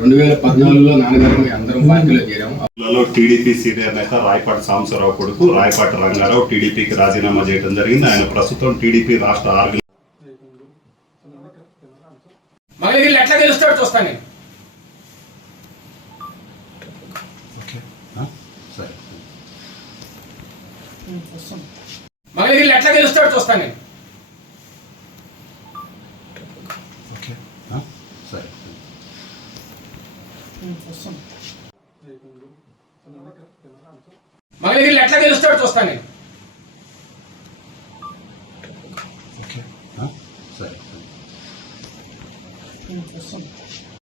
రెండు వేల పద్నాలుగులో నాన్నగారు అందరం పార్టీలో చేరాము టీడీపీ సీనియర్ నేత రాయపాటి సాంబశివరావు కొడుకు రాయపాటి రంగారావు టీడీపీకి రాజీనామా చేయడం జరిగింది ఆయన ప్రస్తుతం టీడీపీ రాష్ట్ర ఆర్గ్యం మళ్ళీ ఎట్లా గెలుస్తాడు చూస్తాను నేను మళ్ళీ ఎట్లా గెలుస్తాడు చూస్తాను నేను Mange vil lette deg støtt oss